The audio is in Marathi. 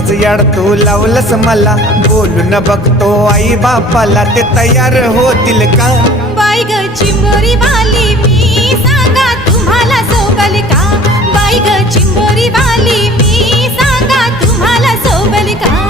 प्रेमाचंच याड तू लावलंस मला, बोलून बघतो आई बापाला ते तयार होतील का? बाई ग चिंबोरी वाली मी सांगा तुम्हाला सोबल का? बाई ग चिंबोरी वाली मी सांगा तुम्हाला सोबल का?